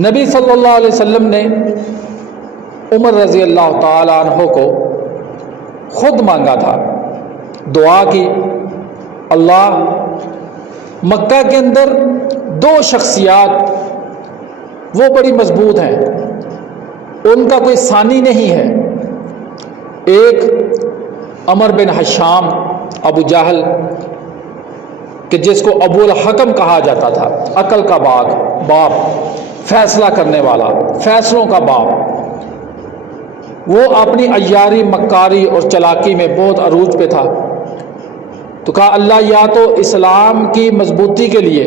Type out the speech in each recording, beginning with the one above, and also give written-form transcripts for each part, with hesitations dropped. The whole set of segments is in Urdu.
نبی صلی اللہ علیہ وسلم نے عمر رضی اللہ تعالیٰ عنہ کو خود مانگا تھا، دعا کی، اللہ مکہ کے اندر دو شخصیات وہ بڑی مضبوط ہیں، ان کا کوئی ثانی نہیں ہے، ایک عمر بن حشام ابو جہل کہ جس کو ابو الحکم کہا جاتا تھا، عقل کا باپ، فیصلہ کرنے والا، فیصلوں کا باپ، وہ اپنی عیاری، مکاری اور چلاکی میں بہت عروج پہ تھا، تو کہا اللہ یا تو اسلام کی مضبوطی کے لیے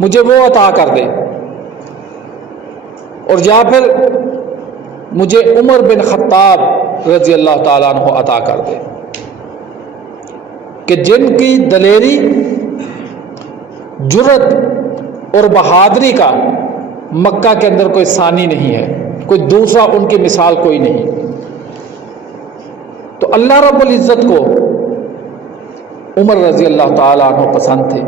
مجھے وہ عطا کر دے، اور یا پھر مجھے عمر بن خطاب رضی اللہ تعالیٰ عنہ عطا کر دے کہ جن کی دلیری، جرت اور بہادری کا مکہ کے اندر کوئی ثانی نہیں ہے، کوئی دوسرا ان کی مثال کوئی نہیں۔ تو اللہ رب العزت کو عمر رضی اللہ تعالیٰ عنہ پسند تھے،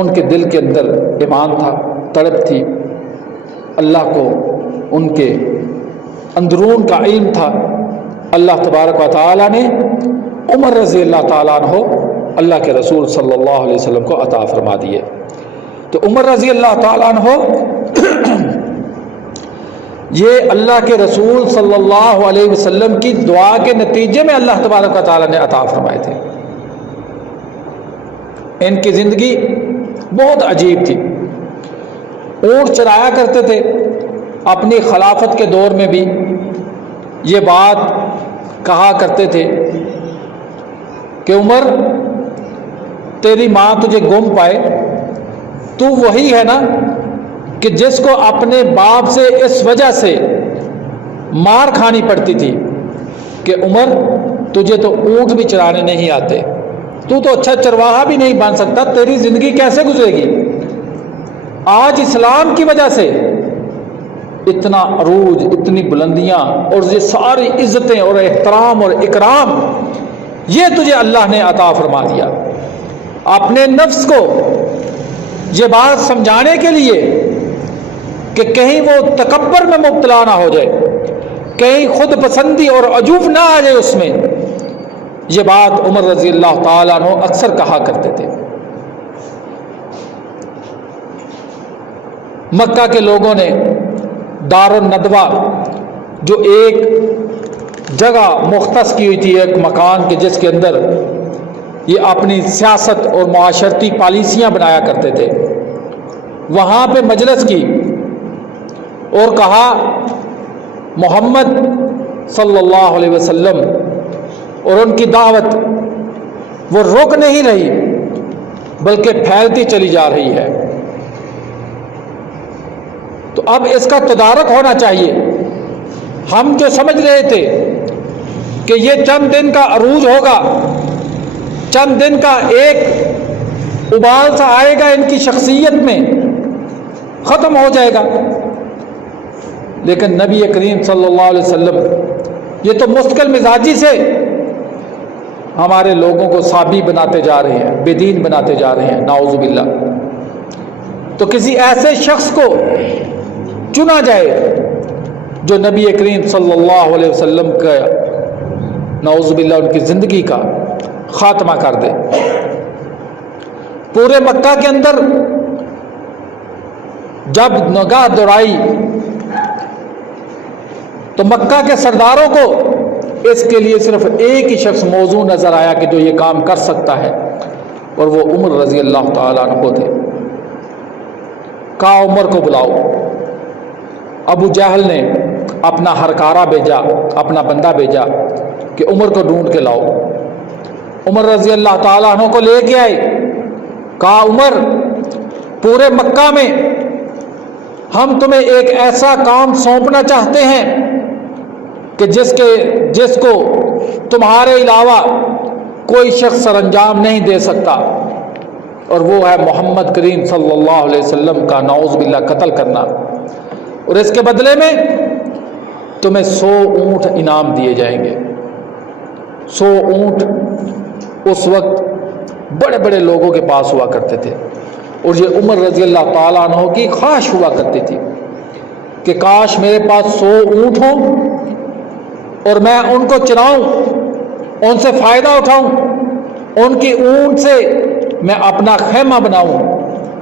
ان کے دل کے اندر ایمان تھا، تڑپ تھی، اللہ کو ان کے اندرون کا علم تھا۔ اللہ تبارک و تعالیٰ نے عمر رضی اللہ تعالیٰ عنہ اللہ کے رسول صلی اللہ علیہ وسلم کو عطا فرما دیے۔ تو عمر رضی اللہ تعالیٰ عنہ یہ اللہ کے رسول صلی اللہ علیہ وسلم کی دعا کے نتیجے میں اللہ تبارک و تعالیٰ نے عطا فرمائے تھے۔ ان کی زندگی بہت عجیب تھی، اونٹ چرایا کرتے تھے، اپنی خلافت کے دور میں بھی یہ بات کہا کرتے تھے کہ عمر تیری ماں تجھے گم پائے، تو وہی ہے نا کہ جس کو اپنے باپ سے اس وجہ سے مار کھانی پڑتی تھی کہ عمر تجھے تو اونٹ بھی چرانے نہیں آتے، تو اچھا چرواہا بھی نہیں بن سکتا، تیری زندگی کیسے گزرے گی؟ آج اسلام کی وجہ سے اتنا عروج، اتنی بلندیاں اور یہ ساری عزتیں اور احترام اور اکرام یہ تجھے اللہ نے عطا فرما دیا۔ اپنے نفس کو یہ بات سمجھانے کے لیے کہ کہیں وہ تکبر میں مبتلا نہ ہو جائے، کہیں خود پسندی اور عجوب نہ آ جائے اس میں، یہ بات عمر رضی اللہ تعالیٰ عنہ اکثر کہا کرتے تھے۔ مکہ کے لوگوں نے دار الندوہ جو ایک جگہ مختص کی ہوئی تھی، ایک مکان کے جس کے اندر یہ اپنی سیاست اور معاشرتی پالیسیاں بنایا کرتے تھے، وہاں پہ مجلس کی اور کہا محمد صلی اللہ علیہ وسلم اور ان کی دعوت وہ رک نہیں رہی بلکہ پھیلتی چلی جا رہی ہے، تو اب اس کا تدارک ہونا چاہیے۔ ہم جو سمجھ رہے تھے کہ یہ چند دن کا عروج ہوگا، چند دن کا ایک ابال سا آئے گا ان کی شخصیت میں، ختم ہو جائے گا، لیکن نبی کریم صلی اللہ علیہ وسلم یہ تو مستقل مزاجی سے ہمارے لوگوں کو صابی بناتے جا رہے ہیں، بے دین بناتے جا رہے ہیں، نعوذ باللہ۔ تو کسی ایسے شخص کو چنا جائے جو نبی کریم صلی اللہ علیہ وسلم کا نعوذ باللہ ان کی زندگی کا خاتمہ کر دے۔ پورے مکہ کے اندر جب نگاہ دوڑائی تو مکہ کے سرداروں کو اس کے لیے صرف ایک ہی شخص موزوں نظر آیا کہ جو یہ کام کر سکتا ہے، اور وہ عمر رضی اللہ تعالیٰ عنہ تھے۔ کہا عمر کو بلاؤ۔ ابو جہل نے اپنا ہرکارہ بھیجا، اپنا بندہ بھیجا کہ عمر کو ڈھونڈ کے لاؤ۔ عمر رضی اللہ تعالیٰ عنہ کو لے کے آئے، کہا عمر پورے مکہ میں ہم تمہیں ایک ایسا کام سونپنا چاہتے ہیں کہ جس کو تمہارے علاوہ کوئی شخص سر انجام نہیں دے سکتا، اور وہ ہے محمد کریم صلی اللہ علیہ وسلم کا نعوذ باللہ قتل کرنا، اور اس کے بدلے میں تمہیں 100 اونٹ انعام دیے جائیں گے۔ 100 اونٹ اس وقت بڑے بڑے لوگوں کے پاس ہوا کرتے تھے، اور یہ عمر رضی اللہ تعالیٰ عنہ کی خواہش ہوا کرتی تھی کہ کاش میرے پاس 100 اونٹ ہوں اور میں ان کو چراؤں، ان سے فائدہ اٹھاؤں، ان کی اونٹ سے میں اپنا خیمہ بناؤں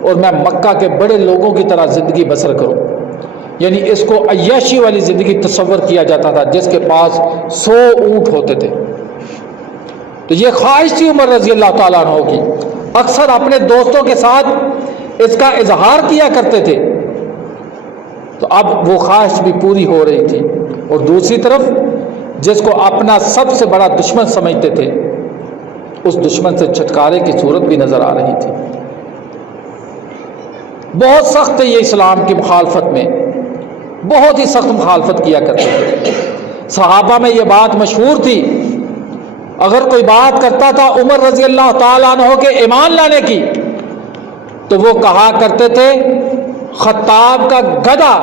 اور میں مکہ کے بڑے لوگوں کی طرح زندگی بسر کروں۔ یعنی اس کو عیاشی والی زندگی تصور کیا جاتا تھا جس کے پاس 100 اونٹ ہوتے تھے۔ تو یہ خواہش تھی عمر رضی اللہ تعالیٰ عنہ کی، اکثر اپنے دوستوں کے ساتھ اس کا اظہار کیا کرتے تھے۔ تو اب وہ خواہش بھی پوری ہو رہی تھی، اور دوسری طرف جس کو اپنا سب سے بڑا دشمن سمجھتے تھے اس دشمن سے چھٹکارے کی صورت بھی نظر آ رہی تھی۔ بہت سخت ہے یہ اسلام کی مخالفت میں، بہت ہی سخت مخالفت کیا کرتے تھے۔ صحابہ میں یہ بات مشہور تھی، اگر کوئی بات کرتا تھا عمر رضی اللہ تعالیٰ عنہ کے ایمان لانے کی تو وہ کہا کرتے تھے خطاب کا گدھا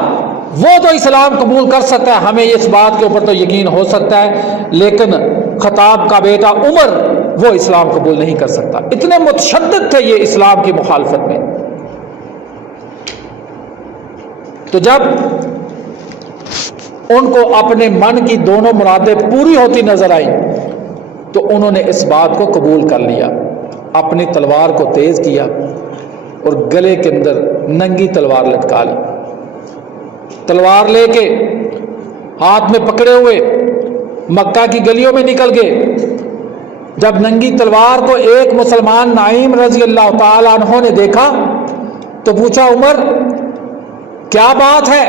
وہ تو اسلام قبول کر سکتا ہے، ہمیں اس بات کے اوپر تو یقین ہو سکتا ہے، لیکن خطاب کا بیٹا عمر وہ اسلام قبول نہیں کر سکتا۔ اتنے متشدد تھے یہ اسلام کی مخالفت میں۔ تو جب ان کو اپنے من کی دونوں مرادیں پوری ہوتی نظر آئیں تو انہوں نے اس بات کو قبول کر لیا، اپنی تلوار کو تیز کیا اور گلے کے اندر ننگی تلوار لٹکا لی۔ تلوار لے کے ہاتھ میں پکڑے ہوئے مکہ کی گلیوں میں نکل گئے۔ جب ننگی تلوار کو ایک مسلمان نعیم رضی اللہ تعالی عنہ نے دیکھا تو پوچھا عمر کیا بات ہے؟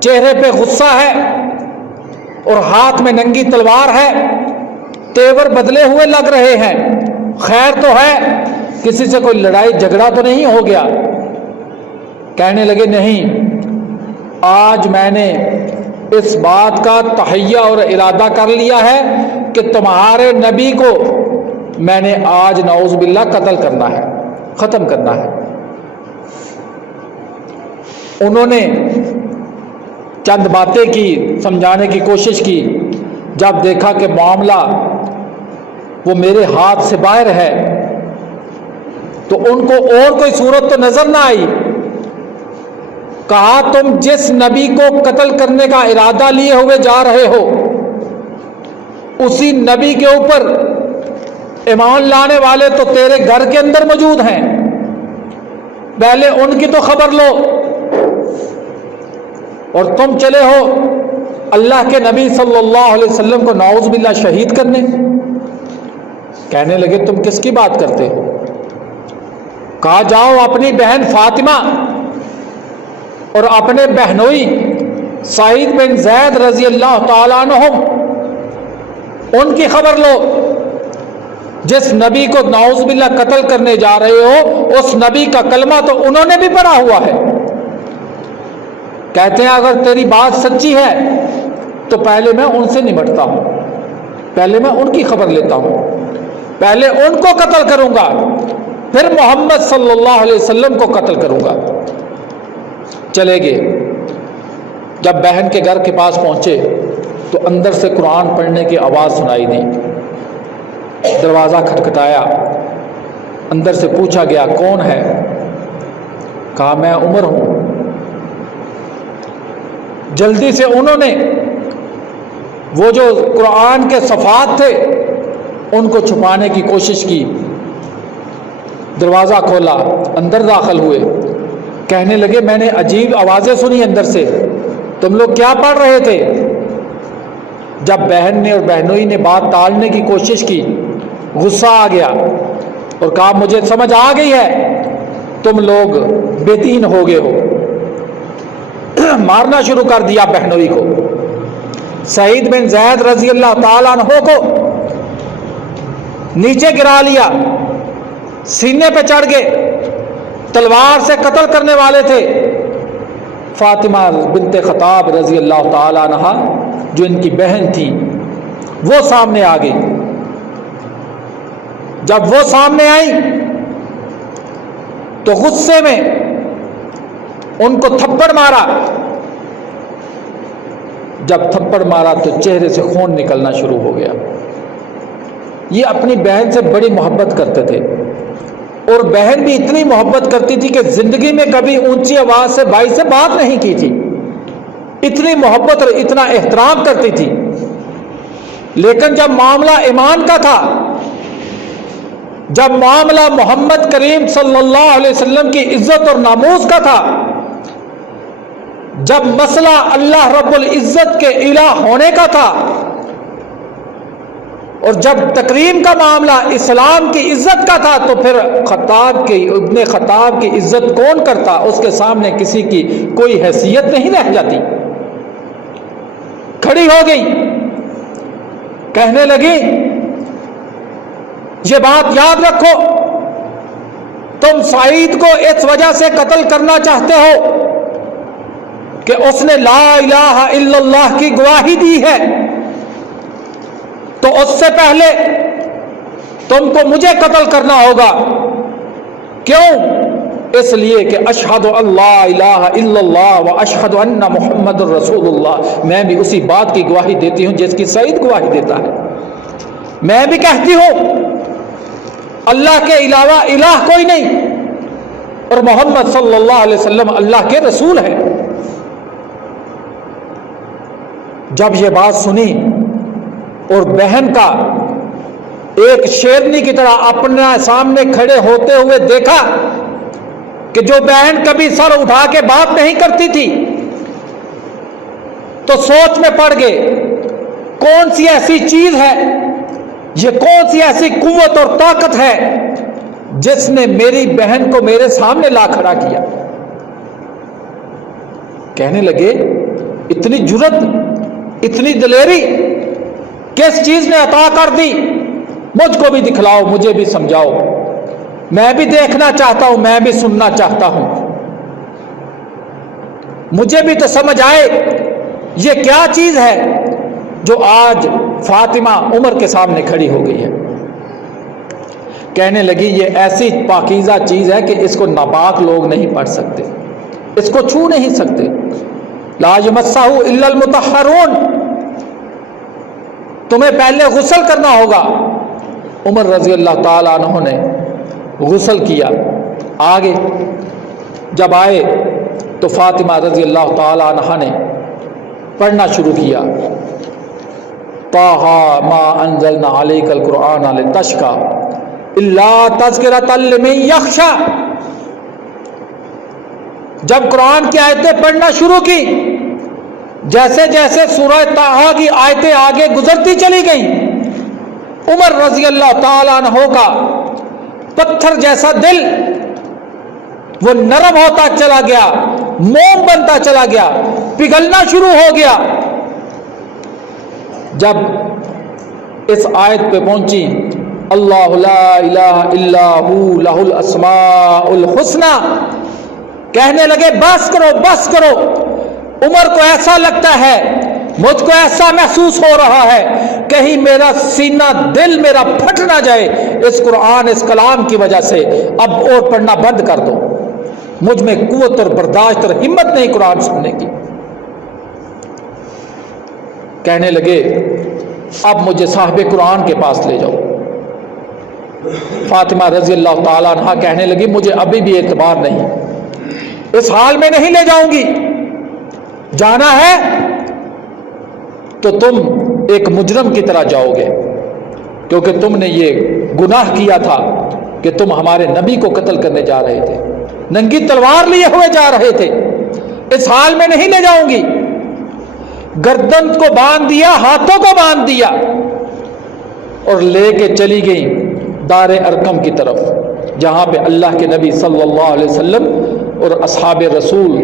چہرے پہ غصہ ہے اور ہاتھ میں ننگی تلوار ہے، تیور بدلے ہوئے لگ رہے ہیں، خیر تو ہے؟ کسی سے کوئی لڑائی جھگڑا تو نہیں ہو گیا؟ کہنے لگے نہیں، آج میں نے اس بات کا تہیہ اور ارادہ کر لیا ہے کہ تمہارے نبی کو میں نے آج نعوذ باللہ قتل کرنا ہے، ختم کرنا ہے۔ انہوں نے چند باتیں کی، سمجھانے کی کوشش کی، جب دیکھا کہ معاملہ وہ میرے ہاتھ سے باہر ہے تو ان کو اور کوئی صورت تو نظر نہ آئی۔ کہا تم جس نبی کو قتل کرنے کا ارادہ لیے ہوئے جا رہے ہو اسی نبی کے اوپر ایمان لانے والے تو تیرے گھر کے اندر موجود ہیں، پہلے ان کی تو خبر لو، اور تم چلے ہو اللہ کے نبی صلی اللہ علیہ وسلم کو نعوذ باللہ شہید کرنے۔ کہنے لگے تم کس کی بات کرتے ہو؟ کہا جاؤ اپنی بہن فاطمہ اور اپنے بہنوئی سعید بن زید رضی اللہ تعالیٰ عنہ ان کی خبر لو، جس نبی کو نعوذ باللہ قتل کرنے جا رہے ہو اس نبی کا کلمہ تو انہوں نے بھی پڑھا ہوا ہے۔ کہتے ہیں اگر تیری بات سچی ہے تو پہلے میں ان سے نمٹتا ہوں، پہلے میں ان کی خبر لیتا ہوں، پہلے ان کو قتل کروں گا، پھر محمد صلی اللہ علیہ وسلم کو قتل کروں گا۔ چلے گئے۔ جب بہن کے گھر کے پاس پہنچے تو اندر سے قرآن پڑھنے کی آواز سنائی دی۔ دروازہ کھٹکھٹایا، اندر سے پوچھا گیا کون ہے؟ کہا میں عمر ہوں۔ جلدی سے انہوں نے وہ جو قرآن کے صفحات تھے ان کو چھپانے کی کوشش کی، دروازہ کھولا، اندر داخل ہوئے، کہنے لگے میں نے عجیب آوازیں سنی اندر سے، تم لوگ کیا پڑھ رہے تھے؟ جب بہن نے اور بہنوئی نے بات ٹالنے کی کوشش کی، غصہ آ گیا اور کہا مجھے سمجھ آ گئی ہے تم لوگ بے دین ہو گئے ہو۔ مارنا شروع کر دیا بہنوئی کو۔ سعید بن زید رضی اللہ تعالیٰ عنہ کو نیچے گرا لیا، سینے پہ چڑھ گئے، تلوار سے قتل کرنے والے تھے۔ فاطمہ بنت خطاب رضی اللہ تعالیٰ عنہ جو ان کی بہن تھی وہ سامنے آ گئی۔ جب وہ سامنے آئی تو غصے میں ان کو تھپڑ مارا۔ جب تھپڑ مارا تو چہرے سے خون نکلنا شروع ہو گیا۔ یہ اپنی بہن سے بڑی محبت کرتے تھے، اور بہن بھی اتنی محبت کرتی تھی کہ زندگی میں کبھی اونچی آواز سے بھائی سے بات نہیں کی تھی، اتنی محبت اور اتنا احترام کرتی تھی۔ لیکن جب معاملہ ایمان کا تھا، جب معاملہ محمد کریم صلی اللہ علیہ وسلم کی عزت اور ناموس کا تھا، جب مسئلہ اللہ رب العزت کے الہ ہونے کا تھا، اور جب تکریم کا معاملہ اسلام کی عزت کا تھا، تو پھر ابن خطاب کی عزت کون کرتا؟ اس کے سامنے کسی کی کوئی حیثیت نہیں رہ جاتی۔ کھڑی ہو گئی، کہنے لگی یہ بات یاد رکھو، تم سعید کو اس وجہ سے قتل کرنا چاہتے ہو کہ اس نے لا الہ الا اللہ کی گواہی دی ہے، تو اس سے پہلے تم کو مجھے قتل کرنا ہوگا۔ کیوں؟ اس لیے کہ اشہد اللہ الہ الا اللہ و اشہد ان محمد الرسول اللہ، میں بھی اسی بات کی گواہی دیتی ہوں جس کی سعید گواہی دیتا ہے۔ میں بھی کہتی ہوں اللہ کے علاوہ الہ کوئی نہیں، اور محمد صلی اللہ علیہ وسلم اللہ کے رسول ہے۔ جب یہ بات سنی اور بہن کا ایک شیرنی کی طرح اپنے سامنے کھڑے ہوتے ہوئے دیکھا کہ جو بہن کبھی سر اٹھا کے بات نہیں کرتی تھی، تو سوچ میں پڑ گئے کون سی ایسی چیز ہے، یہ کون سی ایسی قوت اور طاقت ہے جس نے میری بہن کو میرے سامنے لا کھڑا کیا۔ کہنے لگے اتنی جرت، اتنی دلیری کس چیز نے عطا کر دی؟ مجھ کو بھی دکھلاؤ، مجھے بھی سمجھاؤ، میں بھی دیکھنا چاہتا ہوں، میں بھی سننا چاہتا ہوں، مجھے بھی تو سمجھ آئے یہ کیا چیز ہے جو آج فاطمہ عمر کے سامنے کھڑی ہو گئی ہے۔ کہنے لگی یہ ایسی پاکیزہ چیز ہے کہ اس کو ناپاک لوگ نہیں پڑھ سکتے، اس کو چھو نہیں سکتے، لا یمسہ الا المطہرون، تمہیں پہلے غسل کرنا ہوگا۔ عمر رضی اللہ تعالیٰ عنہ نے غسل کیا، آگے جب آئے تو فاطمہ رضی اللہ تعالیٰ عنہ نے پڑھنا شروع کیا، طٰہٰ ما انزلنا علیک القرآن لتشقیٰ الا تذکرۃ لمن یخشیٰ۔ جب قرآن کی آیتیں پڑھنا شروع کی، جیسے جیسے سورہ طٰہٰ کی آیتیں آگے گزرتی چلی گئیں، عمر رضی اللہ تعالیٰ عنہ کا پتھر جیسا دل وہ نرم ہوتا چلا گیا، موم بنتا چلا گیا، پگھلنا شروع ہو گیا۔ جب اس آیت پہ پہنچی اللہ لا الہ الا ہو لہ الاسماء الحسنی، کہنے لگے بس کرو بس کرو۔ عمر کو ایسا لگتا ہے، مجھ کو ایسا محسوس ہو رہا ہے کہیں میرا سینہ دل میرا پھٹ نہ جائے اس قرآن اس کلام کی وجہ سے، اب اور پڑھنا بند کر دو، مجھ میں قوت اور برداشت اور ہمت نہیں قرآن سننے کی۔ کہنے لگے اب مجھے صاحب قرآن کے پاس لے جاؤ۔ فاطمہ رضی اللہ تعالیٰ عنہ کہنے لگی مجھے ابھی بھی اعتبار نہیں، اس حال میں نہیں لے جاؤں گی، جانا ہے تو تم ایک مجرم کی طرح جاؤ گے، کیونکہ تم نے یہ گناہ کیا تھا کہ تم ہمارے نبی کو قتل کرنے جا رہے تھے، ننگی تلوار لیے ہوئے جا رہے تھے، اس حال میں نہیں لے جاؤں گی۔ گردن کو باندھ دیا، ہاتھوں کو باندھ دیا اور لے کے چلی گئی دار ارقم کی طرف، جہاں پہ اللہ کے نبی صلی اللہ علیہ وسلم اور اصحاب رسول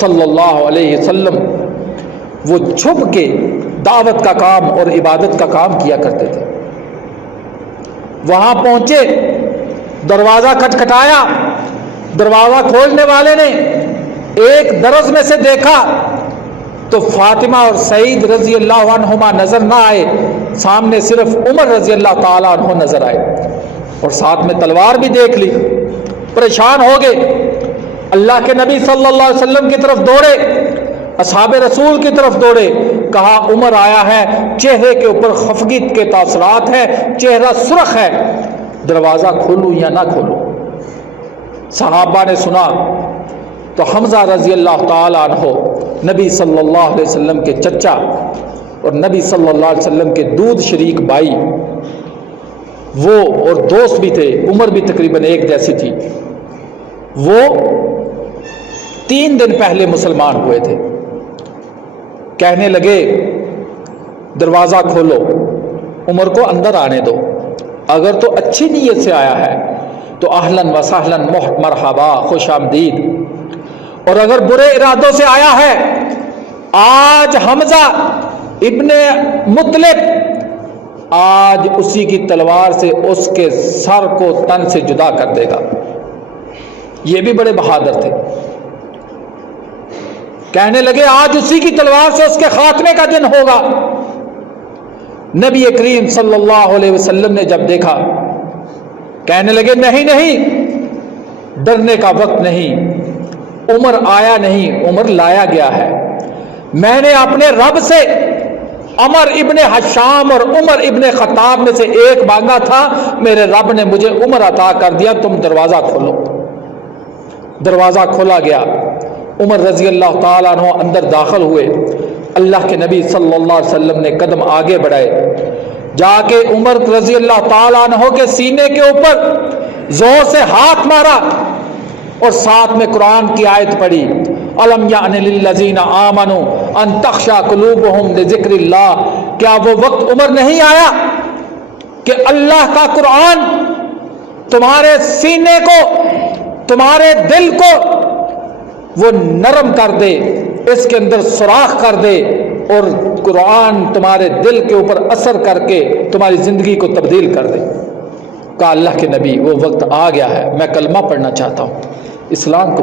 صلی اللہ علیہ وسلم وہ چھپ کے دعوت کا کام اور عبادت کا کام کیا کرتے تھے۔ وہاں پہنچے، دروازہ کھٹکھٹایا، دروازہ کھولنے والے نے ایک درز میں سے دیکھا تو فاطمہ اور سعید رضی اللہ عنہما نظر نہ آئے، سامنے صرف عمر رضی اللہ تعالیٰ عنہ نظر آئے، اور ساتھ میں تلوار بھی دیکھ لی۔ پریشان ہو گئے، اللہ کے نبی صلی اللہ علیہ وسلم کی طرف دوڑے، اصحاب رسول کی طرف دوڑے، کہا عمر آیا ہے، چہرے کے اوپر خفگی کے تاثرات ہیں، چہرہ سرخ ہے، دروازہ کھولوں یا نہ کھولوں؟ صحابہ نے سنا تو حمزہ رضی اللہ تعالیٰ عنہ نبی صلی اللہ علیہ وسلم کے چچا اور نبی صلی اللہ علیہ وسلم کے دودھ شریک بھائی وہ اور دوست بھی تھے، عمر بھی تقریباً ایک جیسی تھی، وہ 3 دن پہلے مسلمان ہوئے تھے۔ کہنے لگے دروازہ کھولو، عمر کو اندر آنے دو، اگر تو اچھی نیت سے آیا ہے تو اہلاً و سہلاً مرحبا، خوش آمدید، اور اگر برے ارادوں سے آیا ہے آج حمزہ ابن مطلب آج اسی کی تلوار سے اس کے سر کو تن سے جدا کر دے گا۔ یہ بھی بڑے بہادر تھے، کہنے لگے آج اسی کی تلوار سے اس کے خاتمے کا دن ہوگا۔ نبی کریم صلی اللہ علیہ وسلم نے جب دیکھا کہنے لگے نہیں نہیں، ڈرنے کا وقت نہیں، عمر آیا نہیں، عمر لایا گیا ہے۔ میں نے اپنے رب سے عمر ابن حشام اور عمر ابن خطاب میں سے ایک مانگا تھا، میرے رب نے مجھے عمر عطا کر دیا، تم دروازہ کھولو۔ دروازہ کھولا گیا، عمر رضی اللہ تعالیٰ عنہ اندر داخل ہوئے، اللہ کے نبی صلی اللہ علیہ وسلم نے قدم آگے بڑھائے، جا کے عمر رضی اللہ تعالیٰ عنہ کے سینے کے اوپر زور سے ہاتھ مارا اور ساتھ میں قرآن کی آیت پڑھی، الم یعن للذین آمنوا ان تخشع قلوبہم لذکر اللہ۔ کیا وہ وقت عمر نہیں آیا کہ اللہ کا قرآن تمہارے سینے کو، تمہارے دل کو وہ نرم کر دے، اس کے اندر سوراخ کر دے اور قرآن تمہارے دل کے اوپر اثر کر کے تمہاری زندگی کو تبدیل کر دے؟ کہا اللہ کے نبی وہ وقت آ گیا ہے، میں کلمہ پڑھنا چاہتا ہوں، اسلام کو